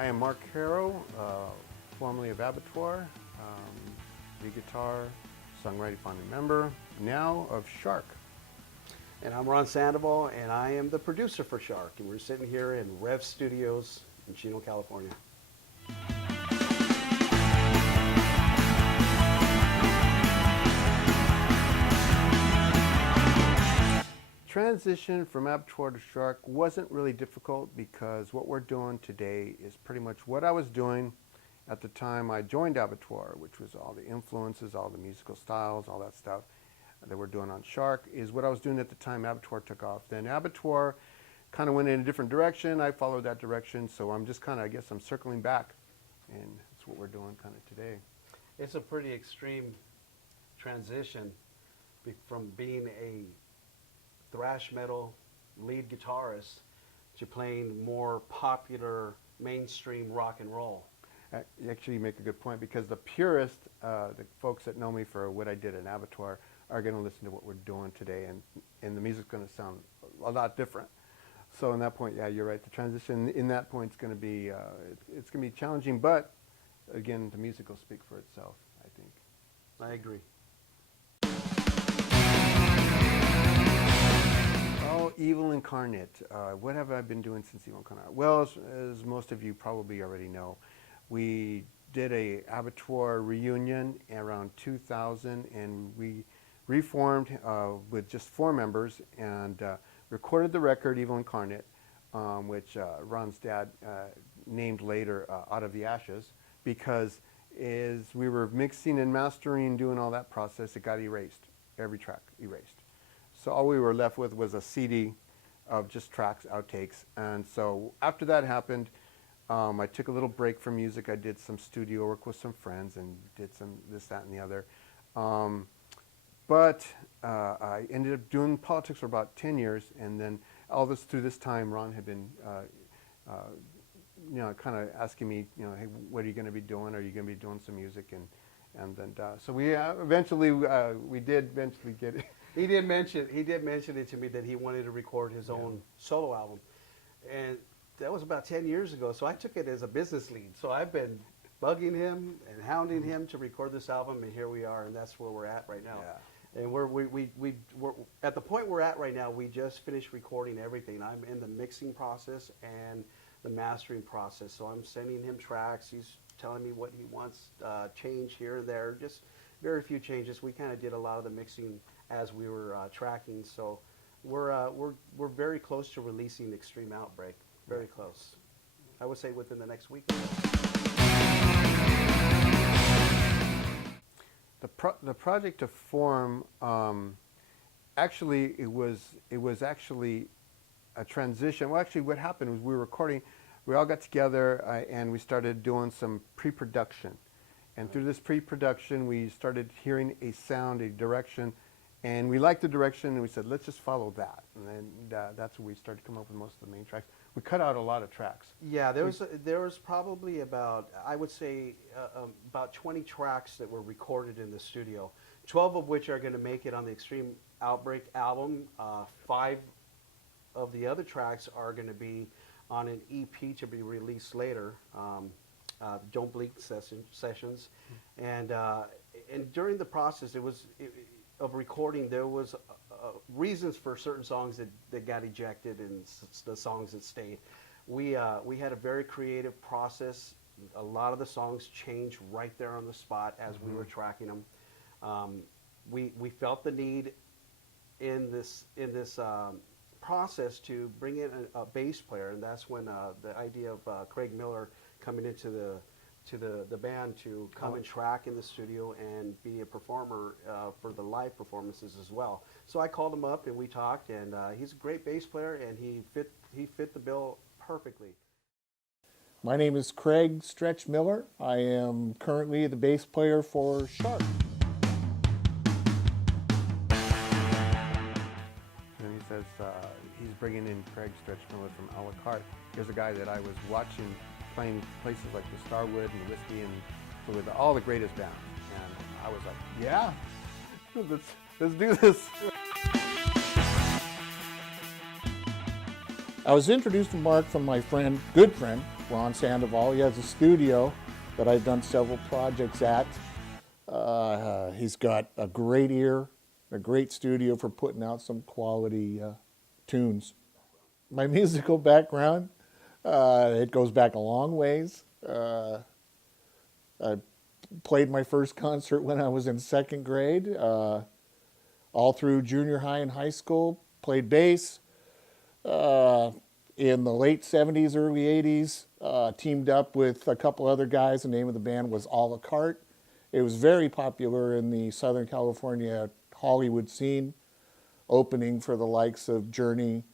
I am Mark Caro, formerly of Abattoir, lead guitar, songwriting founding member, now of Shark. And I'm Ron Sandoval, and I am the producer for Shark, and we're sitting here in Rev Studios in Chino, California. Transition from Abattoir to Shark wasn't really difficult because what we're doing today is pretty much what I was doing at the time I joined Abattoir, which was all the influences, all the musical styles, all that stuff that we're doing on Shark, is what I was doing at the time Abattoir took off. Then Abattoir kind of went in a different direction. I followed that direction, so I'm just kind of, I guess I'm circling back, and that's what we're doing kind of today. It's a pretty extreme transition from being a thrash metal lead guitarist to playing more popular mainstream rock and roll. You actually make a good point, because the purists, the folks that know me for what I did in Abattoir, are going to listen to what we're doing today, and the music's going to sound a lot different. So in that point, yeah, you're right. The transition in that point is going to be, it's going to be challenging, but again, the music will speak for itself, I think. I agree. Oh, Evil Incarnate. What have I been doing since Evil Incarnate? Well, as most of you probably already know, we did a Abattoir reunion around 2000, and we reformed with just 4 members and recorded the record Evil Incarnate, which Ron's dad named later Out of the Ashes, because as we were mixing and mastering and doing all that process, it got erased, every track erased. So all we were left with was a CD of just tracks, outtakes. And so after that happened, I took a little break from music. I did some studio work with some friends and did some this, that, and the other. But I ended up doing politics for about 10 years. And then all this through this time, Ron had been kind of asking me, hey, what are you going to be doing? Are you going to be doing some music? And then so we eventually did get it. He did mention it to me that he wanted to record his own solo album, and that was about 10 years ago. So I took it as a business lead. So I've been bugging him and hounding him to record this album, and here we are, and that's where we're at right now. Yeah. And we're at the point we're at right now. We just finished recording everything. I'm in the mixing process and the mastering process. So I'm sending him tracks. He's telling me what he wants, change here or there, just very few changes. We kind of did a lot of the mixing as we were tracking. So we're very close to releasing Extreme Outbreak. Very close. I would say within the next week. The project to form, actually, it was actually a transition. Well, actually, what happened was we were recording. We all got together and we started doing some pre-production. And through this pre-production, we started hearing a sound, a direction, and we liked the direction, and we said, let's just follow that. And then that's when we started to come up with most of the main tracks. We cut out a lot of tracks. Yeah, there was probably about, I would say, about 20 tracks that were recorded in the studio, 12 of which are going to make it on the Extreme Outbreak album. 5 of the other tracks are going to be on an EP to be released later, Don't Bleak sessions. And during the process, of recording, there was reasons for certain songs that got ejected and the songs that stayed. We had a very creative process. A lot of the songs changed right there on the spot as we were tracking them. We felt the need in this process to bring in a bass player, and that's when the idea of Craig Miller coming into the band to come and track in the studio and be a performer for the live performances as well. So I called him up and we talked, and he's a great bass player, and he fit the bill perfectly. My name is Craig Stretch Miller. I am currently the bass player for Shark. And he says he's bringing in Craig Stretch Miller from a la carte. Here's a guy that I was watching playing places like the Starwood and the Whiskey and so with all the greatest bands. And I was like, yeah, let's do this. I was introduced to Mark from my good friend, Ron Sandoval. He has a studio that I've done several projects at. He's got a great ear, a great studio for putting out some quality tunes. My musical background, it goes back a long ways. I played my first concert when I was in second grade. All through junior high and high school, played bass. In the late 70s, early 80s, teamed up with a couple other guys. The name of the band was A La Carte. It was very popular in the Southern California Hollywood scene, opening for the likes of Journey.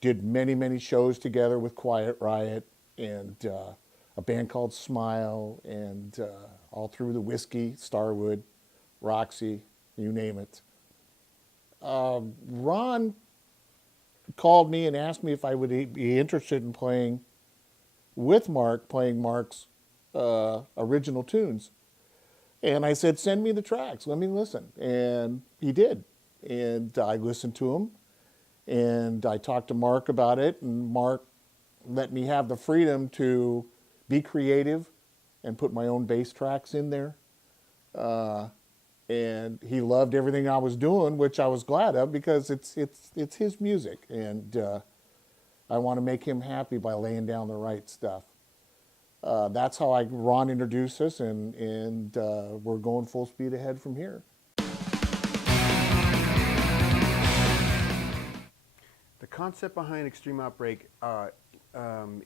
Did many, many shows together with Quiet Riot and a band called Smile, and all through the Whiskey, Starwood, Roxy, you name it. Ron called me and asked me if I would be interested in playing with Mark, playing Mark's original tunes. And I said, send me the tracks, let me listen. And he did. And I listened to them. And I talked to Mark about it. And Mark let me have the freedom to be creative and put my own bass tracks in there. And he loved everything I was doing, which I was glad of because it's his music. And I want to make him happy by laying down the right stuff. That's how Ron introduced us, and we're going full speed ahead from here. The concept behind Extreme Outbreak,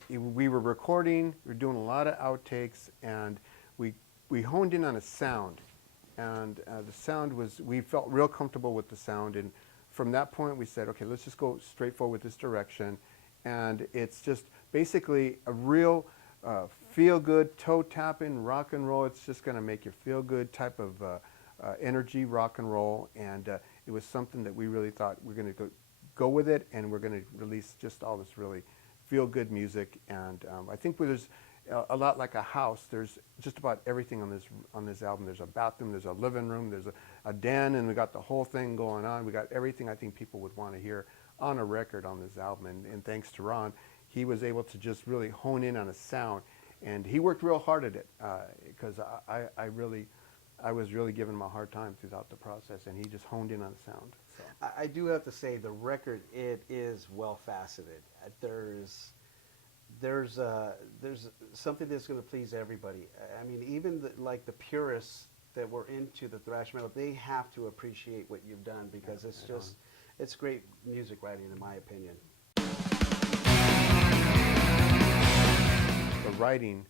we were recording, we were doing a lot of outtakes, and we honed in on a sound. And the sound was, we felt real comfortable with the sound. And from that point, we said, okay, let's just go straight forward with this direction. And it's just basically a real feel-good, toe-tapping rock and roll. It's just going to make you feel good type of energy rock and roll. And it was something that we really thought we're going to go with it, and we're going to release just all this really feel-good music. And I think there's a lot like a house. There's just about everything on this album. There's a bathroom, there's a living room, there's a den, and we got the whole thing going on. We got everything I think people would want to hear on a record on this album. And thanks to Ron, he was able to just really hone in on a sound, and he worked real hard at it because I was really giving him a hard time throughout the process, and he just honed in on the sound. So. I do have to say the record, it is well faceted. There's something that's going to please everybody. I mean, even the purists that were into the thrash metal, they have to appreciate what you've done because it's great music writing, in my opinion. The writing,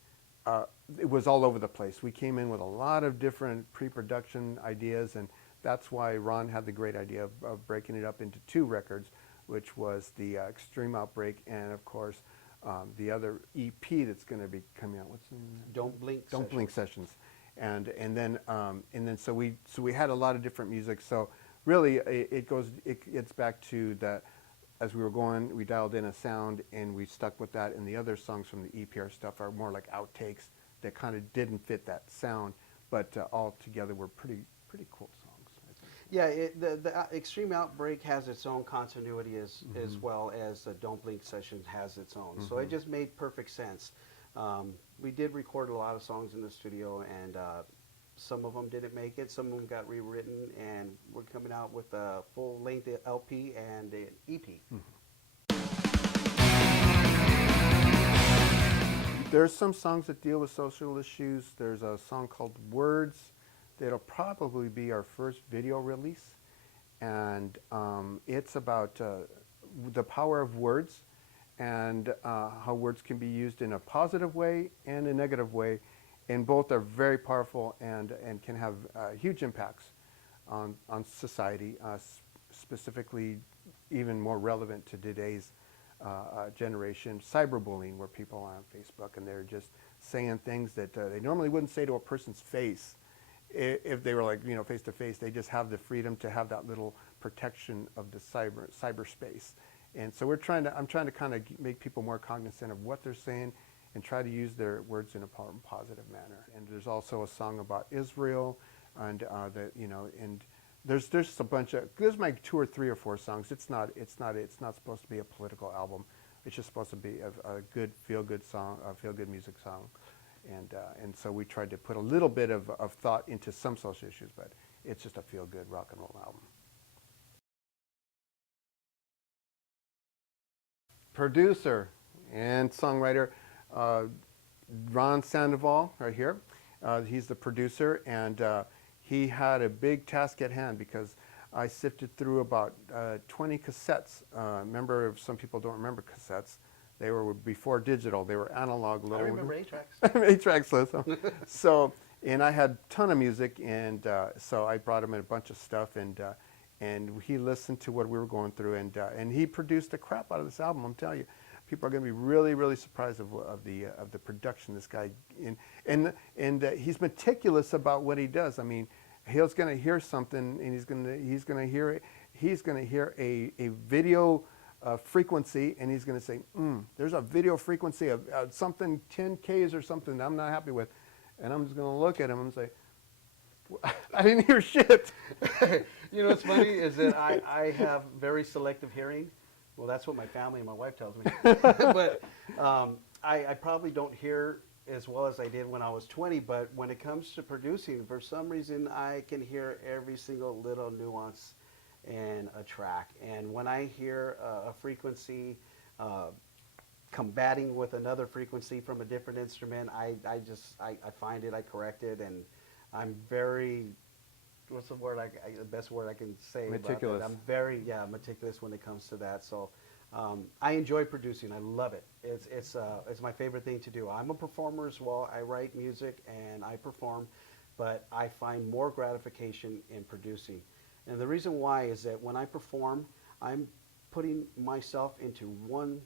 it was all over the place. We came in with a lot of different pre-production ideas, and that's why Ron had the great idea of breaking it up into two records, which was the Extreme Outbreak and, of course, the other EP that's going to be coming out. What's the name of that? Don't Blink Sessions. And then so we had a lot of different music. So really it's back to that. As we were going, we dialed in a sound and we stuck with that. And the other songs from the EPR stuff are more like outtakes that kind of didn't fit that sound, but all together were pretty cool songs. Yeah, the Extreme Outbreak has its own continuity as well as the Don't Blink session has its own. So it just made perfect sense. We did record a lot of songs in the studio, and some of them didn't make it. Some of them got rewritten, and we're coming out with a full-length LP and an EP. There's some songs that deal with social issues. There's a song called Words that'll probably be our first video release, and it's about the power of words and how words can be used in a positive way and a negative way, and both are very powerful and can have huge impacts on society, specifically even more relevant to today's generation, cyberbullying, where people are on Facebook and they're just saying things that they normally wouldn't say to a person's face. If they were face to face, they just have the freedom to have that little protection of the cyberspace. And so I'm trying to kind of make people more cognizant of what they're saying and try to use their words in a positive manner. And there's also a song about Israel, and and there's a bunch of, there's my 2 or 3 or 4 songs. It's not supposed to be a political album. It's just supposed to be a good feel-good song, a feel-good music song. And so we tried to put a little bit of thought into some social issues, but it's just a feel-good rock and roll album. Producer and songwriter, Ron Sandoval, right here. He's the producer, and he had a big task at hand because I sifted through about 20 cassettes. Remember, some people don't remember cassettes. They were before digital. They were analog. I remember 8-tracks. 8-tracks, so, and I had a ton of music, and so I brought him in a bunch of stuff, and he listened to what we were going through, and he produced the crap out of this album. I'm telling you, people are going to be really, really surprised of the production. This guy, and he's meticulous about what he does. I mean, he's going to hear something, and he's going to hear a video frequency, and he's going to say, there's a video frequency of something 10Ks or something that I'm not happy with, and I'm just going to look at him and say, I didn't hear shit. You know what's funny is that I have very selective hearing. Well, that's what my family and my wife tells me. But I probably don't hear as well as I did when I was 20, but when it comes to producing, for some reason, I can hear every single little nuance in a track. And when I hear a frequency combating with another frequency from a different instrument, I find it, I correct it, and I'm very, what's the word, the best word I can say? Meticulous. I'm very, meticulous when it comes to that. So I enjoy producing. I love it. It's my favorite thing to do. I'm a performer as well. I write music and I perform, but I find more gratification in producing. And the reason why is that when I perform, I'm putting myself into one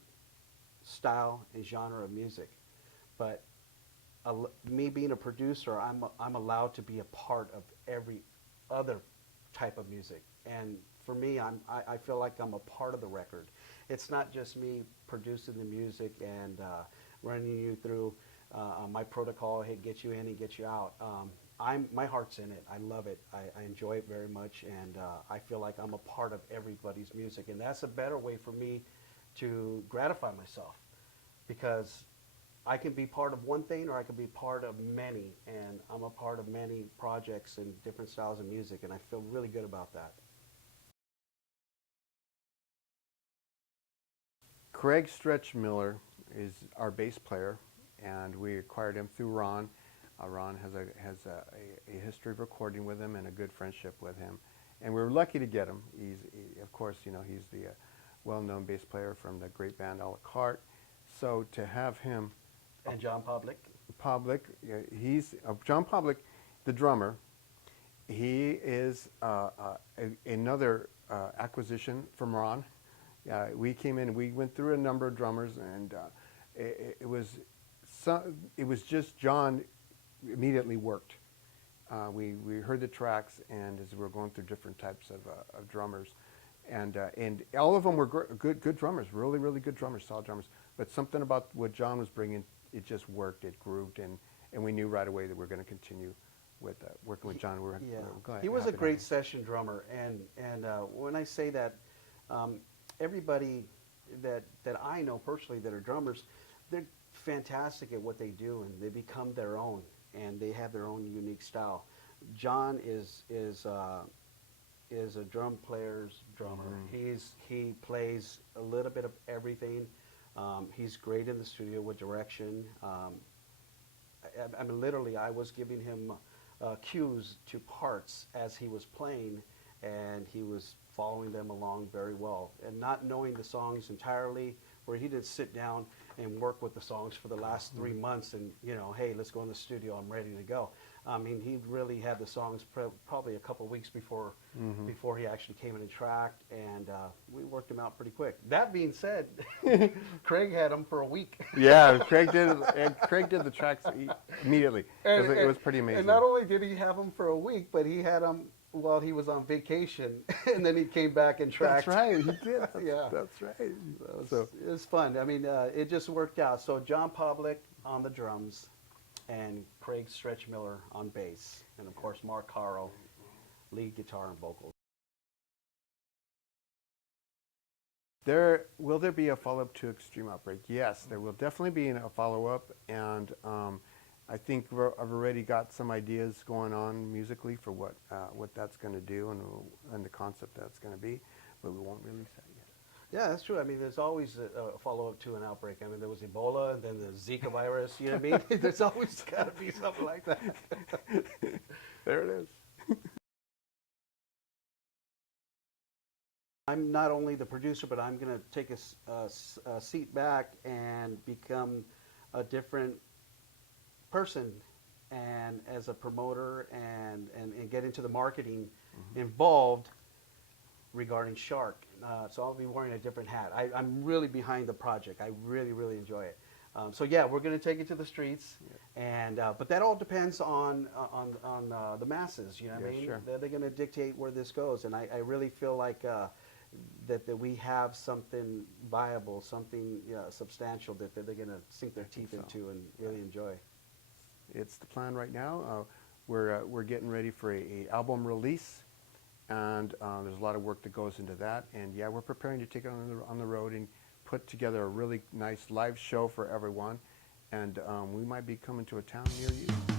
style and genre of music. But me being a producer, I'm allowed to be a part of every other type of music. And for me, I feel like I'm a part of the record. It's not just me producing the music and running you through my protocol, hey, get you in and get you out. My heart's in it. I love it. I enjoy it very much, and I feel like I'm a part of everybody's music. And that's a better way for me to gratify myself, because I can be part of one thing or I can be part of many, and I'm a part of many projects and different styles of music, and I feel really good about that. Craig Stretch Miller is our bass player, and we acquired him through Ron. Ron has a history of recording with him and a good friendship with him, and we were lucky to get him. Of course, he's the well-known bass player from the great band A La Carte. So to have him, And John Public. he's John Public, the drummer. He is another acquisition from Ron. We came in, we went through a number of drummers, and it was just John immediately worked. We heard the tracks, and as we were going through different types of drummers, and all of them were good drummers, really, really good drummers, solid drummers. But something about what John was bringing, it just worked, it grooved, and we knew right away that we were going to continue with working with John. He was a great session drummer, and when I say that, everybody that I know personally that are drummers, they're fantastic at what they do, and they become their own, and they have their own unique style. John is a drum player's drummer. Mm-hmm. He plays a little bit of everything. He's great in the studio with direction. I mean, literally, I was giving him cues to parts as he was playing, and he was following them along very well. And not knowing the songs entirely, where he did sit down and work with the songs for the last 3 months and, hey, let's go in the studio, I'm ready to go. I mean, he really had the songs probably a couple weeks before he actually came in and tracked, and we worked him out pretty quick. That being said, Craig had him for a week. Yeah, Craig did the tracks immediately. It was pretty amazing. And not only did he have him for a week, but he had him while he was on vacation, and then he came back and tracked. That's right, he did. Yeah, that's right. So it was fun. I mean, it just worked out. So John Public on the drums, and Craig Stretch Miller on bass, and of course Mark Caro, lead guitar and vocals. Will there be a follow-up to Extreme Outbreak? Yes, there will definitely be a follow-up, and I think I've already got some ideas going on musically for what that's going to do and the concept that's going to be, but we won't release that yet. Yeah, that's true. I mean, there's always a follow-up to an outbreak. I mean, there was Ebola, and then the Zika virus. You know what I mean? There's always got to be something like that. There it is. I'm not only the producer, but I'm going to take a seat back and become a different person, and as a promoter, and get into the marketing involved regarding Shark. So I'll be wearing a different hat. I'm really behind the project. I really, really enjoy it. So yeah, we're going to take it to the streets, and but that all depends on the masses. You know what I Yeah, mean? sure. They're going to dictate where this goes, and I really feel like that we have something viable, something substantial that they're going to sink their teeth so. into and really enjoy. It's the plan right now. We're getting ready for a album release, and there's a lot of work that goes into that. And yeah, we're preparing to take it on the road and put together a really nice live show for everyone. And we might be coming to a town near you.